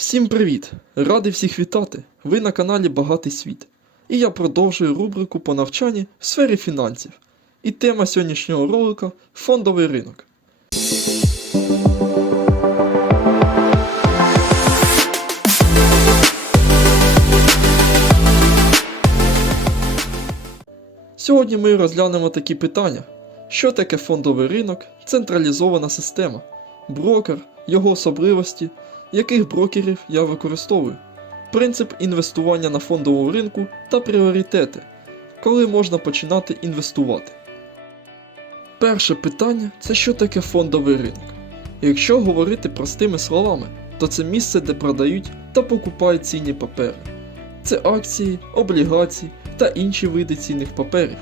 Всім привіт! Радий всіх вітати! Ви на каналі Багатий світ. І я продовжую рубрику по навчанні в сфері фінансів. І тема сьогоднішнього ролика фондовий ринок. Сьогодні ми розглянемо такі питання: що таке фондовий ринок, централізована система, брокер, його особливості, яких брокерів я використовую, принцип інвестування на фондовому ринку та пріоритети, коли можна починати інвестувати. Перше питання це що таке фондовий ринок. Якщо говорити простими словами, то це місце, де продають та покупають цінні папери. Це акції, облігації та інші види цінних паперів.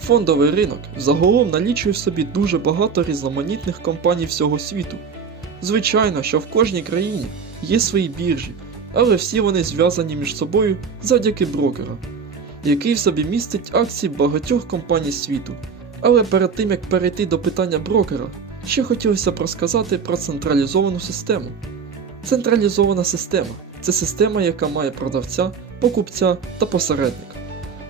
Фондовий ринок загалом налічує в собі дуже багато різноманітних компаній всього світу. Звичайно, що в кожній країні є свої біржі, але всі вони зв'язані між собою завдяки брокерам, який в собі містить акції багатьох компаній світу. Але перед тим як перейти до питання брокера, ще хотілося б розказати про централізовану систему. Централізована система це система, яка має продавця, покупця та посередника.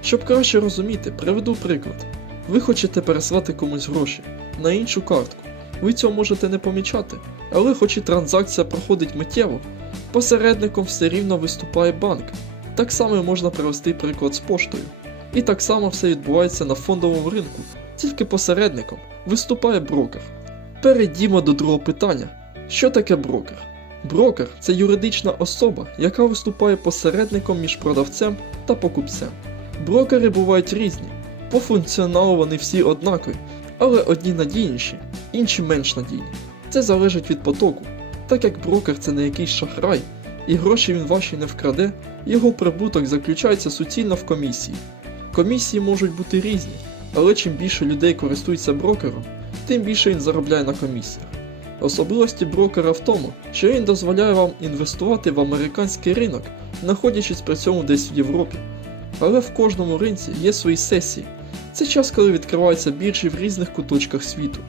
Щоб краще розуміти, приведу приклад. Ви хочете переслати комусь гроші на іншу картку. Ви цього можете не помічати, але хоч і транзакція проходить миттєво, посередником все рівно виступає банк. Так само можна привести приклад з поштою. І так само все відбувається на фондовому ринку, тільки посередником виступає брокер. Перейдімо до другого питання: що таке брокер? Брокер це юридична особа, яка виступає посередником між продавцем та покупцем. Брокери бувають різні, по функціоналу вони всі однакові, але одні надійніші, інші менш надійні. Це залежить від потоку. Так як брокер це не якийсь шахрай, і гроші він ваші не вкраде, його прибуток заключається суцільно в комісії. Комісії можуть бути різні, але чим більше людей користуються брокером, тим більше він заробляє на комісіях. Особливості брокера в тому, що він дозволяє вам інвестувати в американський ринок, знаходячись при цьому десь в Європі. Але в кожному ринці є свої сесії. Це час, коли відкриваються біржі в різних куточках світу.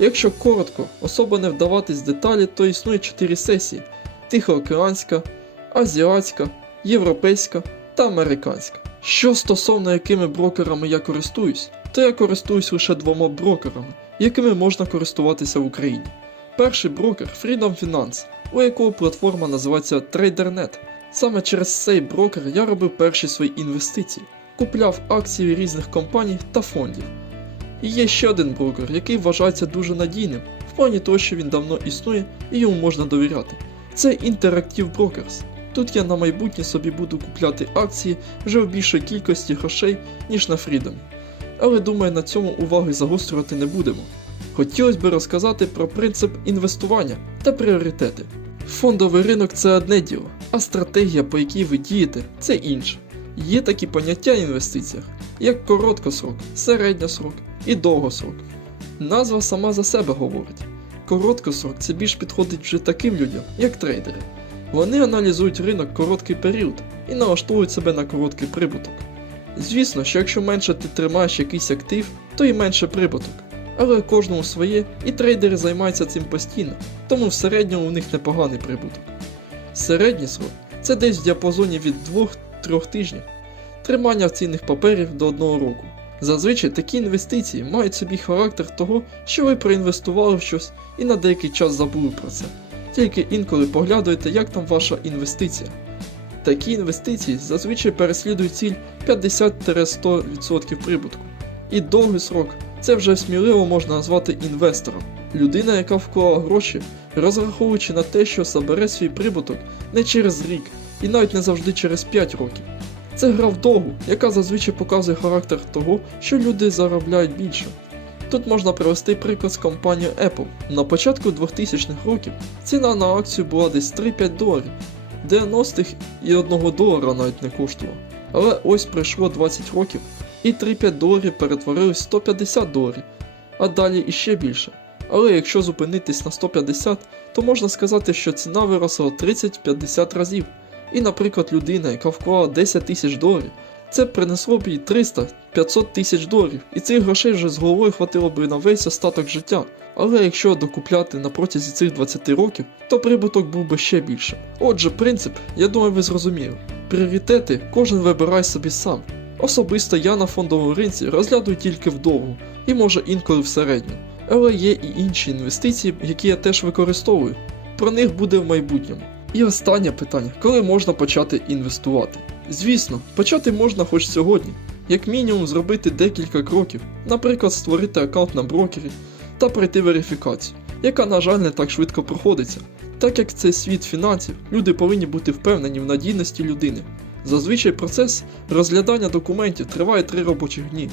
Якщо коротко, особо не вдаватись в деталі, то існує 4 сесії: Тихоокеанська, Азіатська, Європейська та Американська. Що стосовно якими брокерами я користуюсь, то я користуюсь лише двома брокерами, якими можна користуватися в Україні. Перший брокер Freedom Finance, у якого платформа називається TraderNet. Саме через цей брокер я робив перші свої інвестиції, купляв акції різних компаній та фондів. І є ще один брокер, який вважається дуже надійним, в плані того, що він давно існує і йому можна довіряти. Це Interactive Brokers. Тут я на майбутнє собі буду купляти акції вже в більшій кількості грошей, ніж на Freedom. Але думаю, на цьому уваги загострювати не будемо. Хотілося б розказати про принцип інвестування та пріоритети. Фондовий ринок це одне діло, а стратегія, по якій ви дієте, це інше. Є такі поняття в інвестиціях, як короткосрок, середньосрок і довгосрок. Назва сама за себе говорить. Короткосрок це більш підходить вже таким людям, як трейдери. Вони аналізують ринок короткий період і налаштовують себе на короткий прибуток. Звісно, що якщо менше ти тримаєш якийсь актив, то і менше прибуток. Але кожному своє, і трейдери займаються цим постійно, тому в середньому у них непоганий прибуток. Середній срок це десь в діапазоні від 2-3 тижнів, тримання цінних паперів до 1 року. Зазвичай такі інвестиції мають собі характер того, що ви проінвестували в щось і на деякий час забули про це. Тільки інколи поглядуєте, як там ваша інвестиція. Такі інвестиції зазвичай переслідують ціль 50-100% прибутку. І довгий срок це вже сміливо можна назвати інвестором. Людина, яка вклала гроші, розраховуючи на те, що забере свій прибуток не через рік і навіть не завжди через 5 років. Це гра в довгу, яка зазвичай показує характер того, що люди заробляють більше. Тут можна привести приклад з компанією Apple. На початку 2000-х років ціна на акцію була десь 3-5 доларів, 90-х і 1 долара навіть не коштувало. Але ось пройшло 20 років, і 3-5 доларів перетворились в 150 доларів, а далі іще більше. Але якщо зупинитись на 150, то можна сказати, що ціна виросла 30-50 разів. І, наприклад, людина, яка вклала 10 тисяч доларів, Це принесло б їй 300-500 тисяч доларів, і цих грошей вже з головою хватило б на весь остаток життя. Але якщо докупляти на протязі цих 20 років, то прибуток був би ще більшим. Отже, принцип, я думаю, ви зрозуміли. Пріоритети кожен вибирає собі сам. Особисто я на фондовому ринці розглядаю тільки вдовгу і може інколи в середню. Але є і інші інвестиції, які я теж використовую. Про них буде в майбутньому. І останнє питання: коли можна почати інвестувати? Звісно, почати можна хоч сьогодні, як мінімум зробити декілька кроків, наприклад, створити аккаунт на брокері та пройти верифікацію, яка, на жаль, не так швидко проходиться. Так як це світ фінансів, люди повинні бути впевнені в надійності людини. Зазвичай процес розглядання документів триває 3 робочих дні.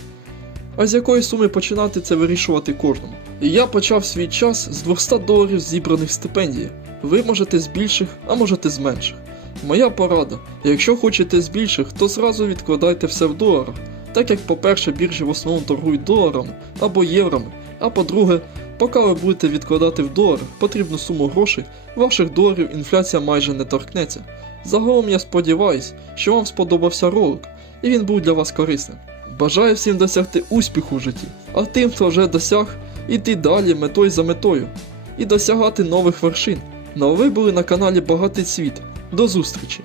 А з якої суми починати це вирішувати кожному. І я почав свій час з 200 доларів зібраних стипендії. Ви можете з більших, а можете з менших. Моя порада: якщо хочете з більших, то зразу відкладайте все в доларах, так як, по-перше, біржі в основному торгують доларами або єврами, а по-друге, поки ви будете відкладати в доларах потрібну суму грошей, ваших доларів інфляція майже не торкнеться. Загалом я сподіваюся, що вам сподобався ролик, і він був для вас корисним. Бажаю всім досягти успіху в житті, а тим, хто вже досяг, іти далі метою за метою і досягати нових вершин. Ну а ви були на каналі Багатий Світ. До зустрічі!